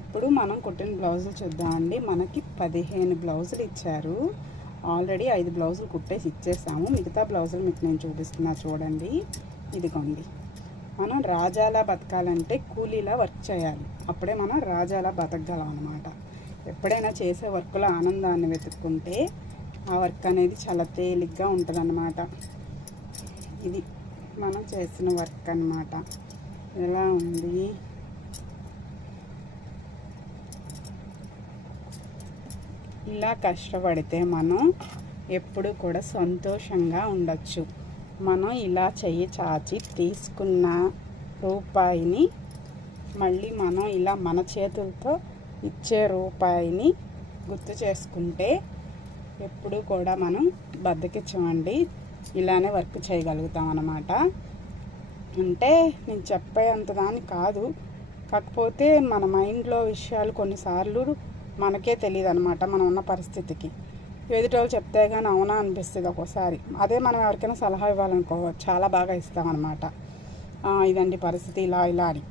ఇప్పుడు మనం కుట్టిన బ్లౌజులు చూద్దామండి. మనకి 15 బ్లౌజులు ఇచ్చారు. ఆల్రెడీ 5 బ్లౌజులు కుట్టేసి ఇచ్చేసాము. మిగతా బ్లౌజులు మీకు నేను చూపిస్తున్నా చూడండి. ఇదిగోండి. మనం రాజాలా బతకాలంటే కూలీలా వర్క్ చేయాలి. అప్పుడే మనం రాజాలా బతకగలం అన్నమాట. ఎప్పుడైనా చేసే వర్క్లో ఆనందాన్ని వెతుక్కుంటే ఆ వర్క్ అనేది చాలా తేలిగ్గా ఉంటుంది అన్నమాట. ఇది మనం చేసిన వర్క్ అన్నమాట. ఎలా ఉంది? ఇలా కష్టపడితే మనం ఎప్పుడు కూడా సంతోషంగా ఉండొచ్చు. మనం ఇలా చెయ్యి చాచి తీసుకున్న రూపాయిని మళ్ళీ మనం ఇలా మన చేతులతో ఇచ్చే రూపాయిని గుర్తు చేసుకుంటే ఎప్పుడు కూడా మనం బద్దకిచ్చమండి. ఇలానే వర్క్ చేయగలుగుతాం అన్నమాట. అంటే నేను చెప్పేంత దాని కాదు, కాకపోతే మన మైండ్లో విషయాలు కొన్నిసార్లు మనకే తెలియదు అనమాట. మనం ఉన్న పరిస్థితికి ఎదుటోళ్ళు చెప్తే కానీ అవునా అనిపిస్తుంది ఒక్కోసారి. అదే మనం ఎవరికైనా సలహా ఇవ్వాలనుకో చాలా బాగా ఇస్తామన్నమాట. ఇదండి పరిస్థితి ఇలా ఇలా అని.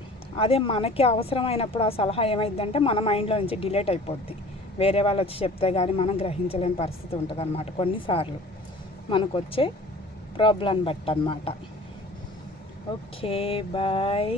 అదే మనకి అవసరమైనప్పుడు ఆ సలహా ఏమైందంటే మన మైండ్లో నుంచి డిలీట్ అయిపోద్ది. వేరే వాళ్ళు వచ్చి చెప్తే కానీ మనం గ్రహించలేని పరిస్థితి ఉంటుంది అన్నమాట. కొన్నిసార్లు మనకు వచ్చే ప్రాబ్లం బట్టి అన్నమాట. Okay, bye.